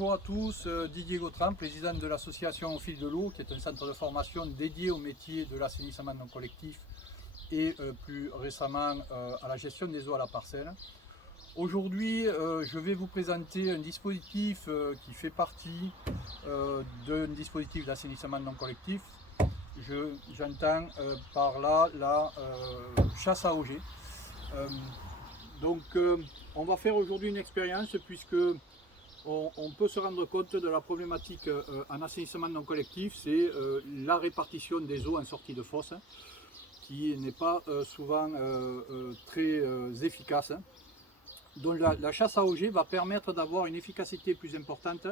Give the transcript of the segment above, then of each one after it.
Bonjour à tous, Didier Gautran, président de l'association Au Fil de l'Eau, qui est un centre de formation dédié au métier de l'assainissement non collectif et plus récemment à la gestion des eaux à la parcelle. Aujourd'hui, je vais vous présenter un dispositif qui fait partie d'un dispositif d'assainissement non collectif. J'entends par là la chasse à auger. On va faire aujourd'hui une expérience puisque on peut se rendre compte de la problématique en assainissement non collectif, c'est la répartition des eaux en sortie de fosse qui n'est pas souvent très efficace. Donc la chasse à auger va permettre d'avoir une efficacité plus importante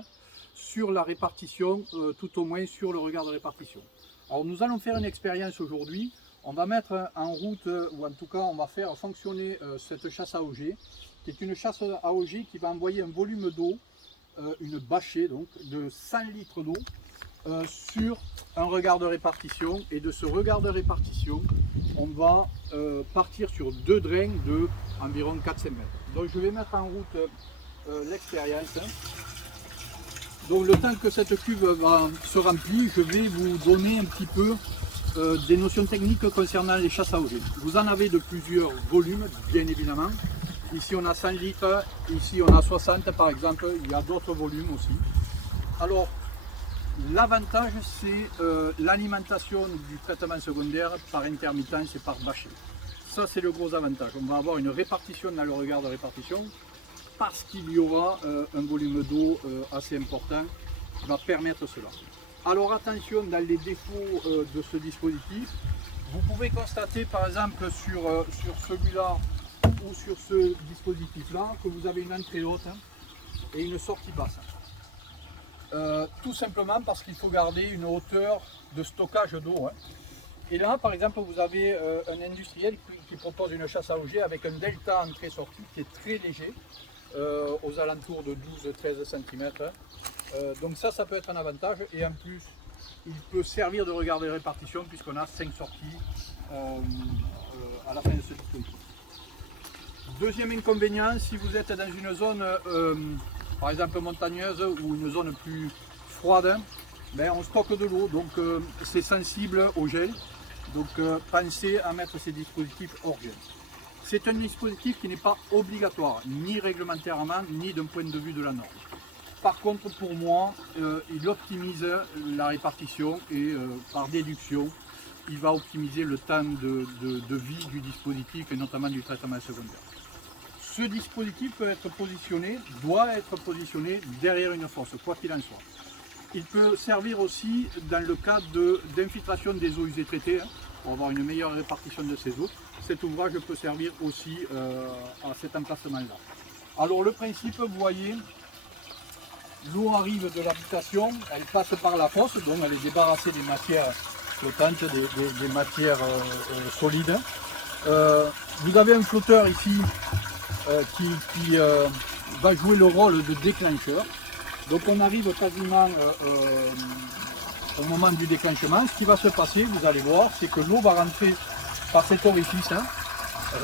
sur la répartition, tout au moins sur le regard de répartition. Alors nous allons faire une expérience aujourd'hui. On va mettre en route, ou en tout cas on va faire fonctionner cette chasse à auger, qui est une chasse à auger qui va envoyer un volume d'eau, une bâchée donc, de 100 litres d'eau sur un regard de répartition. Et de ce regard de répartition, on va partir sur deux drains de environ 4-5 mètres. Donc je vais mettre en route l'expérience. Donc le temps que cette cuve va se remplir, je vais vous donner un petit peu des notions techniques concernant les chasses à auger. Vous en avez de plusieurs volumes, bien évidemment. Ici on a 100 litres, ici on a 60 par exemple, il y a d'autres volumes aussi. Alors l'avantage c'est l'alimentation du traitement secondaire par intermittence et par bâchée. Ça c'est le gros avantage. On va avoir une répartition dans le regard de répartition parce qu'il y aura un volume d'eau assez important qui va permettre cela. Alors attention dans les défauts de ce dispositif, vous pouvez constater par exemple sur celui-là ou sur ce dispositif-là que vous avez une entrée haute et une sortie basse. Tout simplement parce qu'il faut garder une hauteur de stockage d'eau. Et là par exemple vous avez un industriel qui propose une chasse à auger avec un delta entrée-sortie qui est très léger, aux alentours de 12-13 cm. Donc ça peut être un avantage et en plus il peut servir de regard de répartition puisqu'on a 5 sorties à la fin de ce dispositif. Deuxième inconvénient, si vous êtes dans une zone par exemple montagneuse ou une zone plus froide, ben, on stocke de l'eau, donc c'est sensible au gel, donc pensez à mettre ces dispositifs hors gel. C'est un dispositif qui n'est pas obligatoire, ni réglementairement, ni d'un point de vue de la norme. Par contre, pour moi, il optimise la répartition et par déduction, il va optimiser le temps de vie du dispositif et notamment du traitement secondaire. Ce dispositif peut être positionné, doit être positionné derrière une fosse, quoi qu'il en soit. Il peut servir aussi dans le cadre d'infiltration des eaux usées traitées, pour avoir une meilleure répartition de ces eaux. Cet ouvrage peut servir aussi à cet emplacement-là. Alors le principe, vous voyez, l'eau arrive de l'habitation, elle passe par la fosse, donc elle est débarrassée des matières flottantes, des matières solides. Vous avez un flotteur ici qui va jouer le rôle de déclencheur. Donc on arrive quasiment au moment du déclenchement. Ce qui va se passer, vous allez voir, c'est que l'eau va rentrer par cet orifice,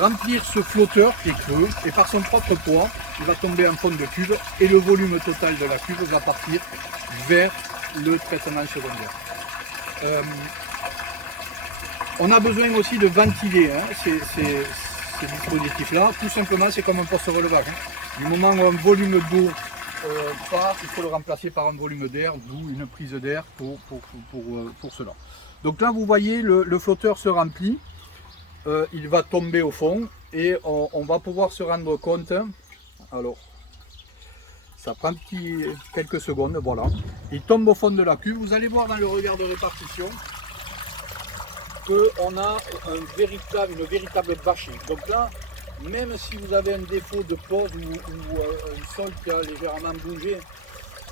remplir ce flotteur qui est creux, et par son propre poids, il va tomber en fond de cuve et le volume total de la cuve va partir vers le traitement secondaire. On a besoin aussi de ventiler ces dispositifs-là. Tout simplement, c'est comme un poste relevage. Du moment où un volume d'eau part, il faut le remplacer par un volume d'air, d'où une prise d'air pour cela. Donc là, vous voyez, le flotteur se remplit, il va tomber au fond et on va pouvoir se rendre compte. Alors, ça prend quelques secondes, voilà. Il tombe au fond de la cuve. Vous allez voir dans le regard de répartition qu'on a une véritable bâchée. Donc là, même si vous avez un défaut de pose ou un sol qui a légèrement bougé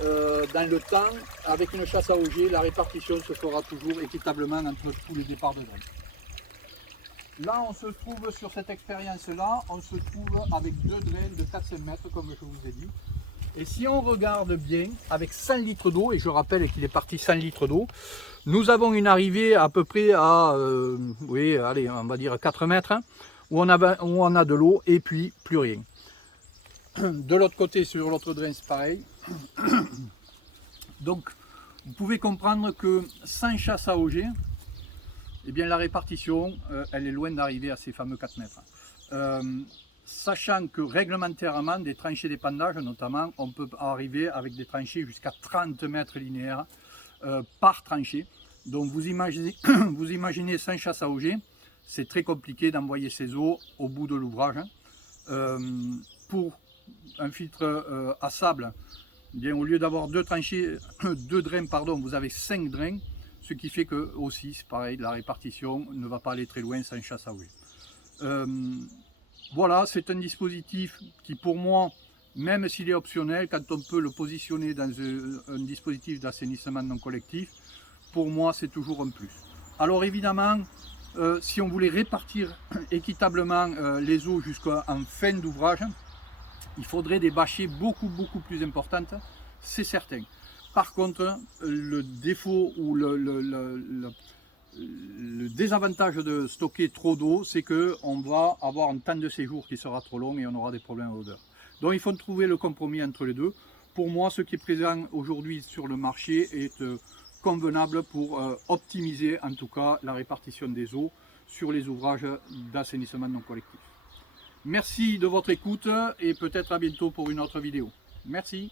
dans le temps, avec une chasse à auger, la répartition se fera toujours équitablement entre tous les départs de drain. Là, on se trouve sur cette expérience-là, on se trouve avec deux drains de 4-5 mètres, comme je vous ai dit. Et si on regarde bien, avec 100 litres d'eau, et je rappelle qu'il est parti 100 litres d'eau, nous avons une arrivée à peu près à, oui, allez, on va dire 4 mètres, où on a de l'eau et puis plus rien. De l'autre côté, sur l'autre drain, c'est pareil. Donc vous pouvez comprendre que sans chasse à auger, eh bien, la répartition, elle est loin d'arriver à ces fameux 4 mètres. Sachant que réglementairement, des tranchées d'épandage notamment, on peut arriver avec des tranchées jusqu'à 30 mètres linéaires par tranchée. Donc vous imaginez, vous imaginez sans chasse à auger, c'est très compliqué d'envoyer ces eaux au bout de l'ouvrage. Pour un filtre à sable, eh bien, au lieu d'avoir 2 tranchées, 2 drains, pardon, vous avez 5 drains, ce qui fait que aussi, c'est pareil, la répartition ne va pas aller très loin sans chasse à auger. Voilà, c'est un dispositif qui pour moi, même s'il est optionnel, quand on peut le positionner dans un dispositif d'assainissement non collectif, pour moi c'est toujours un plus. Alors évidemment, si on voulait répartir équitablement les eaux jusqu'en fin d'ouvrage, il faudrait des bâchers beaucoup plus importantes, c'est certain. Par contre, le défaut ou le désavantage de stocker trop d'eau, c'est qu'on va avoir un temps de séjour qui sera trop long et on aura des problèmes d'odeur. Donc il faut trouver le compromis entre les deux. Pour moi, ce qui est présent aujourd'hui sur le marché est convenable pour optimiser en tout cas la répartition des eaux sur les ouvrages d'assainissement non collectif. Merci de votre écoute et peut-être à bientôt pour une autre vidéo. Merci.